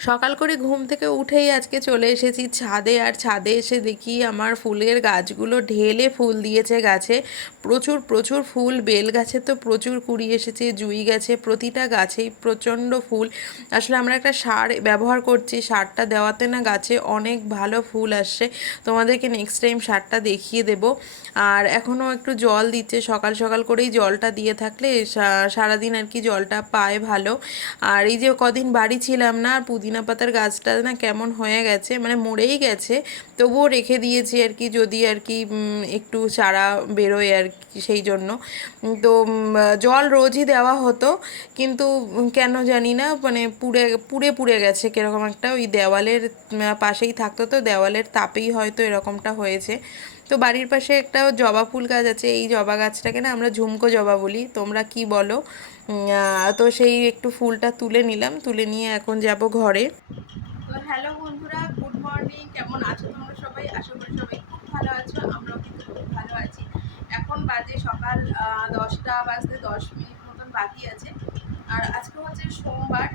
সকাল করে ঘুম থেকে উঠেই আজকে চলে এসেছি ছাদে। আর ছাদে এসে দেখি আমার ফুলের গাছগুলো ঢেলে ফুল দিয়েছে গাছে। প্রচুর প্রচুর ফুল, বেল গাছে তো প্রচুর কুড়ি এসেছে, জুঁই গাছে প্রতিটা গাছেই প্রচণ্ড ফুল। আসলে আমরা একটা সার ব্যবহার করছি, সারটা দেওয়াতে না গাছে অনেক ভালো ফুল আসছে। তোমাদেরকে নেক্সট টাইম সারটা দেখিয়ে দেব। আর এখনও একটু জল দিচ্ছে, সকাল সকাল করেই জলটা দিয়ে থাকলে সারাদিন আর কি জলটা পায় ভালো। আর এই যে কদিন বাড়ি ছিলাম না, পুদিনা পাতার গাছটা না কেমন হয়ে গেছে, মানে মরেই গেছে, তবুও রেখে দিয়েছি আর কি, যদি আর কি একটু চারা বেরোয় আর কি, সেই জন্য। তো জল রোজই দেওয়া হতো, কিন্তু কেন জানি না মানে পুড়ে পুড়ে পুড়ে গেছে কীরকম একটা, ওই দেওয়ালের পাশেই থাকতো তো দেওয়ালের তাপেই হয়তো এরকমটা হয়েছে। তো বাড়ির পাশে একটা জবা ফুল গাছ আছে, এই জবা গাছটাকে না আমরা ঝুমকো জবা বলি, তোমরা কি বলো? তো সেই একটু ফুলটা তুলে নিলাম, তুলে নিয়ে এখন যাব ঘরে। তো হ্যালো বন্ধুরা, গুড মর্নিং। কেমন আছো তোমরা সবাই? আশা করি সবাই খুব ভালো আছো, আমরাও কিন্তু খুব ভালো আছি। এখন বাজে সকাল 10টা বাজতে 10 মিনিট মতন বাকি আছে। আর আজকে হচ্ছে সোমবার,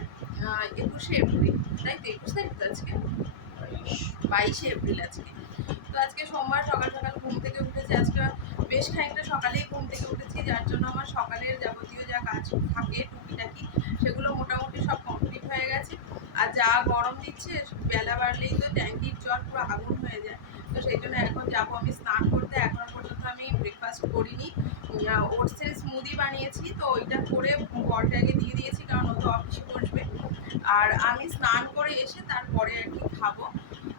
21শে এপ্রিল, তাই তো? 21 তারিখ তো আজকে, 22শে এপ্রিল আজকে। তো আজকে সোমবার, সকাল সকাল ঘুম থেকে উঠেছি। আজকে বেশ খানিকটা সকালেই ঘুম থেকে উঠেছি, যার জন্য আমার সকালের যাবতীয় যা কাজ থাকে টুকিটাকি সেগুলো মোটামুটি সব কমপ্লিট হয়ে গেছে। আর যা গরম দিচ্ছে, বেলা বাড়লেই তো ট্যাঙ্কির জল পুরো আগুন হয়ে যায়। তো সেই জন্য এখন যাবো আমি স্নান করতে। এখনো পর্যন্ত আমি ব্রেকফাস্ট করিনি। ওটসের স্মুদি বানিয়েছি, তো ওইটা করে বরটাকে দিয়ে দিয়েছি, কারণ ও তো অফিসে বসবে। আর আমি স্নান করে এসে তারপরে আর কি খাবো।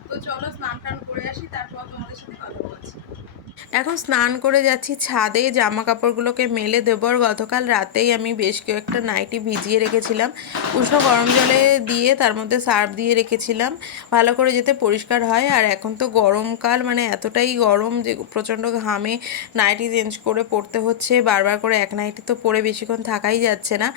তো চলো স্নান টান করে আসি, তারপর তোমাদের সাথে কথা বলছি। এখন স্নান করে যাচ্ছি ছাদে, জামা কাপড়গুলোকে মেলে দেবো। আর গতকাল রাতেই আমি বেশ কয়েকটা নাইটি ভিজিয়ে রেখেছিলাম, উষ্ণ গরম জলে দিয়ে তার মধ্যে সার্ফ দিয়ে রেখেছিলাম, ভালো করে যাতে পরিষ্কার হয়। আর এখন তো গরমকাল, মানে এতটাই গরম যে প্রচণ্ড ঘামে নাইটি চেঞ্জ করে পরতে হচ্ছে, বারবার করে এক নাইটি তো পরে বেশিক্ষণ থাকাই যাচ্ছে না।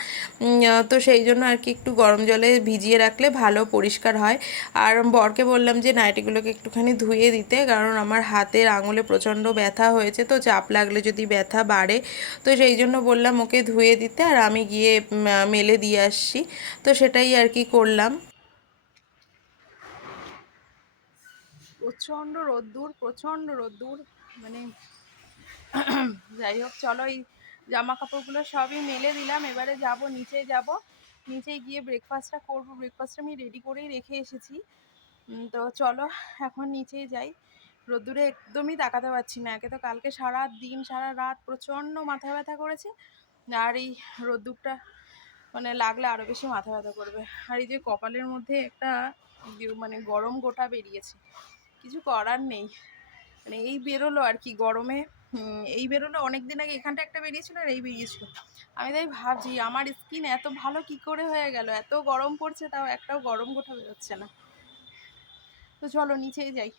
তো সেই জন্য আর কি একটু গরম জলে ভিজিয়ে রাখলে ভালো পরিষ্কার হয়। আর বরকে বললাম যে নাইটিগুলোকে একটুখানি ধুয়ে দিতে, কারণ আমার হাতের আঙুলে প্রচণ্ড ব্যথা হয়েছে, তো চাপ লাগলে যদি ব্যথা বাড়ে, তো সেই জন্য বললাম ওকে ধুয়ে দিতে, আর আমি গিয়ে মেলে দিয়ে আসছি। তো সেটাই আর কি করলাম। প্রচণ্ড রোদ্দুর, প্রচণ্ড রোদ্দুর, মানে যাই হোক, চলো এই জামা কাপড়গুলো সবই মেলে দিলাম। এবারে যাব, নিচে যাব, নিচে গিয়ে ব্রেকফাস্টটা করবো। ব্রেকফাস্টটা আমি রেডি করেই রেখে এসেছি। তো চলো এখন নিচেই যাই। রোদ্দুরে একদমই তাকাতে পারছি না, একে তো কালকে সারা দিন সারা রাত প্রচণ্ড মাথা ব্যথা করেছে, আর এই রোদ্দুরটা মানে লাগলে আরও বেশি মাথা ব্যথা করবে। আর এই যে কপালের মধ্যে একটা মানে গরম গোটা বেরিয়েছে, কিছু করার নেই, মানে এই বেরোলো আর কি গরমে। এই বেরোলো, অনেক দিন আগে এখানটা একটা বেরিয়েছিল আর এই বেরিয়েছিল। আমি তাই ভাবছি আমার স্কিন এত ভালো কি করে হয়ে গেল, এত গরম পড়ছে তাও একটাও গরম গোটা বেরোচ্ছে না। তো চলো নিচেই যাই।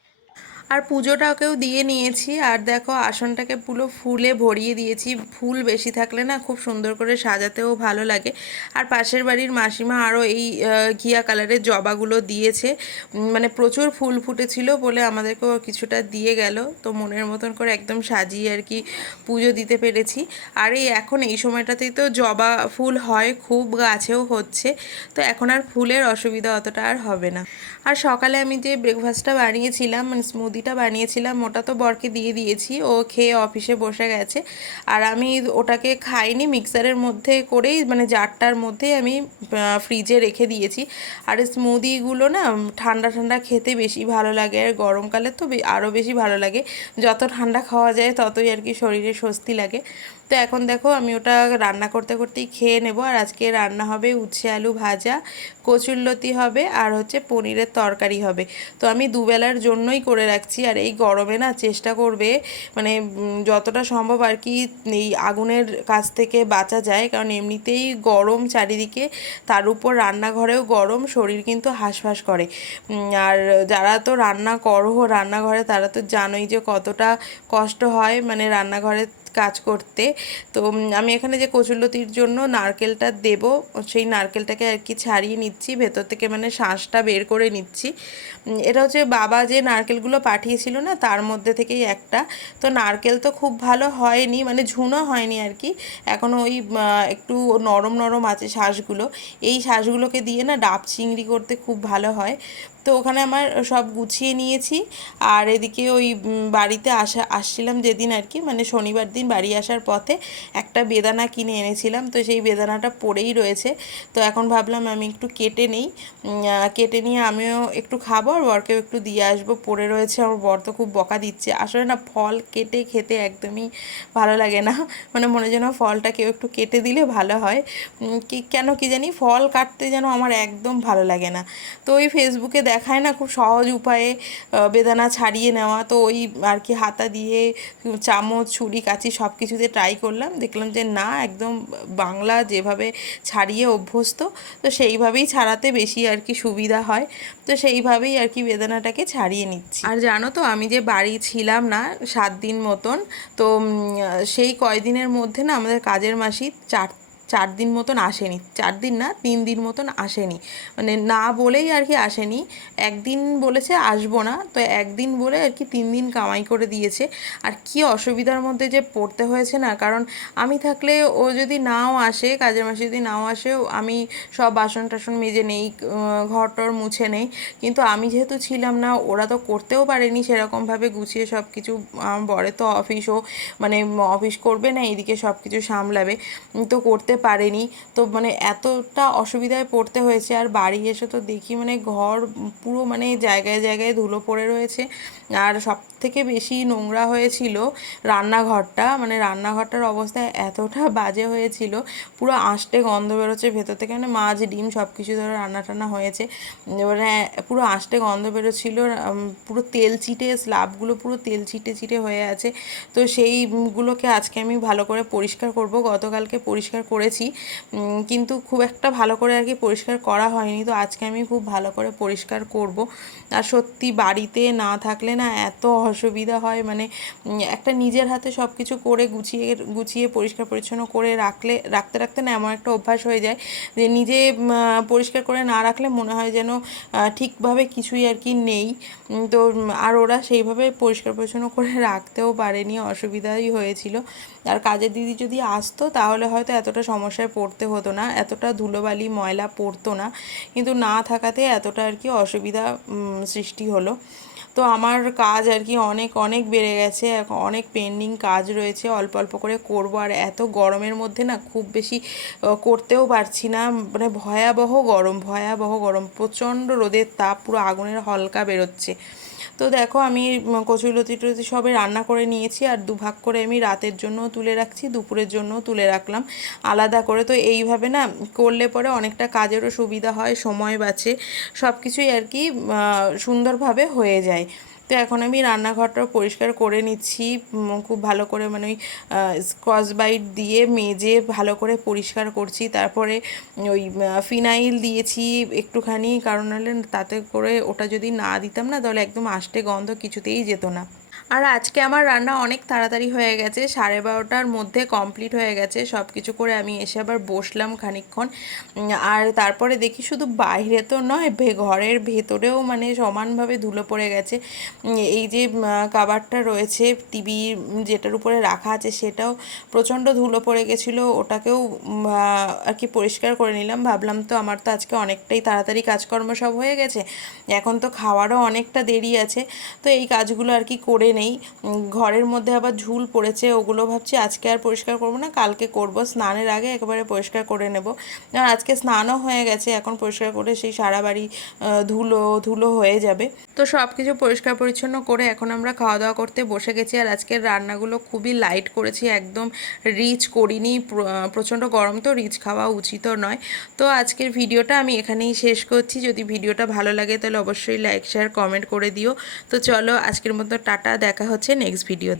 আর পুজোটাকেও দিয়ে নিয়েছি। আর দেখো আসনটাকে পুরো ফুলে ভরিয়ে দিয়েছি, ফুল বেশি থাকলে না খুব সুন্দর করে সাজাতেও ভালো লাগে। আর পাশের বাড়ির মাসিমা আরও এই ঘিয়া কালারের জবাগুলো দিয়েছে, মানে প্রচুর ফুল ফুটেছিল বলে আমাদেরকেও কিছুটা দিয়ে গেল। তো মনের মতন করে একদম সাজিয়ে আর কি পুজো দিতে পেরেছি। আর এই এখন এই সময়টাতেই তো জবা ফুল হয় খুব, গাছেও হচ্ছে, তো এখন আর ফুলের অসুবিধা অতটা আর হবে না। আর সকালে আমি যে ব্রেকফাস্টটা বানিয়েছিলাম, মানে স্মুদিটা বানিয়েছিলাম, ওটা তো বরকে দিয়ে দিয়েছি, ও খেয়ে অফিসে বসে গেছে। আর আমি ওটাকে খাইনি, মিক্সারের মধ্যে করেই মানে জারটার মধ্যে আমি ফ্রিজে রেখে দিয়েছি। আর স্মুদিগুলো না ঠান্ডা ঠান্ডা খেতে বেশি ভালো লাগে, আর গরমকালে তো আরও বেশি ভালো লাগে। যত ঠান্ডা খাওয়া যায় ততই আর কি শরীরে স্বস্তি লাগে। তো এখন দেখো আমি ওটা রান্না করতে করতেই খেয়ে নেব। আর আজকে রান্না হবে উচ্ছে আলু ভাজা, কচুরলতি হবে, আর হচ্ছে পনিরের তরকারি হবে। তো আমি দুবেলার জন্যই করে রাখছি। আর এই গরমে না চেষ্টা করবে মানে যতটা সম্ভব আর কি এই আগুনের কাছ থেকে বাঁচা যায়, কারণ এমনিতেই গরম চারিদিকে, তার উপর রান্নাঘরেও গরম, শরীর কিন্তু হাঁসফাঁস করে। আর যারা তো রান্না করো রান্নাঘরে, তারা তো জানোই যে কতটা কষ্ট হয়, মানে রান্নাঘরে কাজ করতে। তো আমি এখানে যে কচুরলতির জন্য নারকেলটা দেব, সেই নারকেলটাকে আর কি ছাড়িয়ে নিচ্ছি, ভেতর থেকে মানে শাঁসটা বের করে নিচ্ছি। এটা হচ্ছে বাবা যে নারকেলগুলো পাঠিয়েছিল না, তার মধ্যে থেকেই একটা। তো নারকেল তো খুব ভালো হয়নি, মানে ঝুনো হয়নি আর কি, এখনও ওই একটু নরম নরম আছে শাঁসগুলো। এই শাঁসগুলোকে দিয়ে না ডাব চিংড়ি করতে খুব ভালো হয়। তো ওখানে আমার সব গুছিয়ে নিয়েছি। আর এদিকে ওই বাড়িতে আসছিলাম যেদিন আর কি, মানে শনিবার দিন বাড়ি আসার পথে একটা বেদানা কিনে এনেছিলাম, তো সেই বেদানাটা পড়েই রয়েছে। তো এখন ভাবলাম আমি একটু কেটে নেই, কেটে নিয়ে আমিও একটু খাবো আর বরকেও একটু দিয়ে আসবো। পড়ে রয়েছে, আমার বর তো খুব বকা দিচ্ছে। আসলে না ফল কেটে খেতে একদমই ভালো লাগে না, মানে মনে যেন ফলটা কেউ একটু কেটে দিলে ভালো হয়। কেন কি জানি ফল কাটতে যেন আমার একদম ভালো লাগে না। তো ওই ফেসবুকে দেখায় না খুব সহজ উপায়ে বেদানা ছাড়িয়ে নেওয়া, তো ওই আর কি হাতা দিয়ে চামচ ছুরি কাঁচি সব কিছুতে ট্রাই করলাম, দেখলাম যে না একদম বাংলা যেভাবে ছাড়িয়ে অভ্যস্ত, তো সেইভাবেই ছাড়াতে বেশি আর কি সুবিধা হয়। তো সেইভাবেই আর কি বেদানাটাকে ছাড়িয়ে নিচ্ছি। আর জানো তো আমি যে বাড়ি ছিলাম না 7 দিন মতন, তো সেই কয়দিনের মধ্যে না আমাদের কাজের মাসি 4 দিন মতন আসেনি, 4 দিন না 3 দিন মতন আসেনি, মানে না বলেই আর কি আসেনি। একদিন বলেছে আসবো না, তো একদিন বলে আর কি 3 দিন কামাই করে দিয়েছে। আর কি অসুবিধার মধ্যে যে পড়তে হয়েছে না, কারণ আমি থাকলে ও যদি নাও আসে, কাজের মাসে যদি নাও আসে, আমি সব বাসন টাসন মেজে নেই, ঘর টর মুছে নেই। কিন্তু আমি যেহেতু ছিলাম না, ওরা তো করতেও পারেনি সেরকমভাবে গুছিয়ে সব কিছু। বরে তো অফিসও, মানে অফিস করবে না এইদিকে সব কিছু সামলাবে, তো করতে পারেনি। তো মানে এতটা অসুবিধায় পড়তে হয়েছে। আর বাড়ি এসে তো দেখি মানে ঘর পুরো মানে জায়গায় জায়গায় ধুলো পড়ে রয়েছে। আর সব থেকে বেশি নোংরা হয়েছিল রান্নাঘরটা, মানে রান্নাঘরটার অবস্থা এতটা বাজে হয়েছিল, পুরো আঁশটে গন্ধ বেরোচ্ছে ভেতর থেকে, মানে মাছ ডিম সব কিছু ধরে রান্না টান্না হয়েছে, এবারে পুরো আঁশটে গন্ধ বেরোচ্ছিল। পুরো তেল চিটে স্ল্যাবগুলো পুরো তেল চিটে চিটে হয়ে আছে। তো সেইগুলোকে আজকে আমি ভালো করে পরিষ্কার করব। গতকালকে পরিষ্কার করেছি, কিন্তু খুব একটা ভালো করে আর কি পরিষ্কার করা হয়নি। তো আজকে আমি খুব ভালো করে পরিষ্কার করব। আর সত্যি বাড়িতে না থাকলে না এত অসুবিধা হয়, মানে একটা নিজের হাতে সব কিছু করে গুছিয়ে গুছিয়ে পরিষ্কার পরিচ্ছন্ন করে রাখতে রাখতে না এমন একটা অভ্যাস হয়ে যায় যে নিজে পরিষ্কার করে না রাখলে মনে হয় যেন ঠিকভাবে কিছুই আর কি নেই। তো আর ওরা সেইভাবে পরিষ্কার পরিচ্ছন্ন করে রাখতেও পারেনি, অসুবিধাই হয়েছিল। আর কাজের দিদি যদি আসতো তাহলে হয়তো এতটা সমস্যায় পড়তে হতো না, এতটা ধুলোবালি ময়লা পড়তো না, কিন্তু না থাকাতে এতটা আর কি অসুবিধা সৃষ্টি হলো। তো আমার কাজ আর কি অনেক অনেক বেড়ে গেছে, এখন অনেক পেন্ডিং কাজ রয়েছে, অল্প অল্প করে করবো। আর এত গরমের মধ্যে না খুব বেশি করতেও পারছি না, মানে ভয়াবহ গরম, ভয়াবহ গরম, প্রচণ্ড রোদের তাপ, পুরো আগুনের হলকা বেরোচ্ছে। তো দেখো আমি কচুরলতি টচুরি সবে রান্না করে নিয়েছি, আর দুভাগ করে আমি রাতের জন্য তুলে রাখছি, দুপুরের জন্য তুলে রাখলাম আলাদা করে। তো এইভাবে না করলে পরে অনেকটা কাজেরও সুবিধা হয়, সময় বাঁচে, সব কিছুই আর কি সুন্দরভাবে হয়ে যায়। তো এখন আমি রান্নাঘরটা পরিষ্কার করে নিচ্ছি খুব ভালো করে, মানে ওই স্কচ ব্রাইট দিয়ে মেজে ভালো করে পরিষ্কার করছি। তারপরে ওই ফিনাইল দিয়েছি একটুখানি, কারণ হলে তাতে করে ওটা যদি না দিতাম না তাহলে একদম আষ্টে গন্ধ কিছুতেই যেত না। আর আজকে আমার রান্না অনেক তাড়াতাড়ি হয়ে গেছে, 12:30টার মধ্যে কমপ্লিট হয়ে গেছে সব কিছু করে। আমি এসে আবার বসলাম খানিকক্ষণ, আর তারপরে দেখি শুধু বাইরে তো নয়, ঘরের ভেতরেও মানে সমানভাবে ধুলো পড়ে গেছে। এই যে কাভারটা রয়েছে টিভি যেটার উপরে রাখা আছে সেটাও প্রচণ্ড ধুলো পড়ে গেছিলো, ওটাকেও আর কি পরিষ্কার করে নিলাম। ভাবলাম তো আমার তো আজকে অনেকটাই তাড়াতাড়ি কাজকর্ম সব হয়ে গেছে, এখন তো খাওয়ারও অনেকটা দেরি আছে, তো এই কাজগুলো আর কি করে নেই। ঘরের মধ্যে আবার ঝুল পড়েছে, ওগুলো ভাবছি আজকে আর পরিষ্কার করব না, কালকে করব, স্নানের আগে একেবারে পরিষ্কার করে নেব। আর আজকে স্নানও হয়ে গেছে, এখন পরিষ্কার করে সেই সারা বাড়ি ধুলো ধুলো হয়ে যাবে। তো সব কিছু পরিষ্কার পরিচ্ছন্ন করে এখন আমরা খাওয়া দাওয়া করতে বসে গেছি। আর আজকের রান্নাগুলো খুবই লাইট করেছি, একদম রিচ করিনি, প্রচণ্ড গরম তো রিচ খাওয়া উচিতও নয়। তো আজকের ভিডিওটা আমি এখানেই শেষ করছি। যদি ভিডিওটা ভালো লাগে তাহলে অবশ্যই লাইক শেয়ার কমেন্ট করে দিও। তো চলো আজকের মতো টাটা, দেখা হচ্ছে নেক্সট ভিডিও।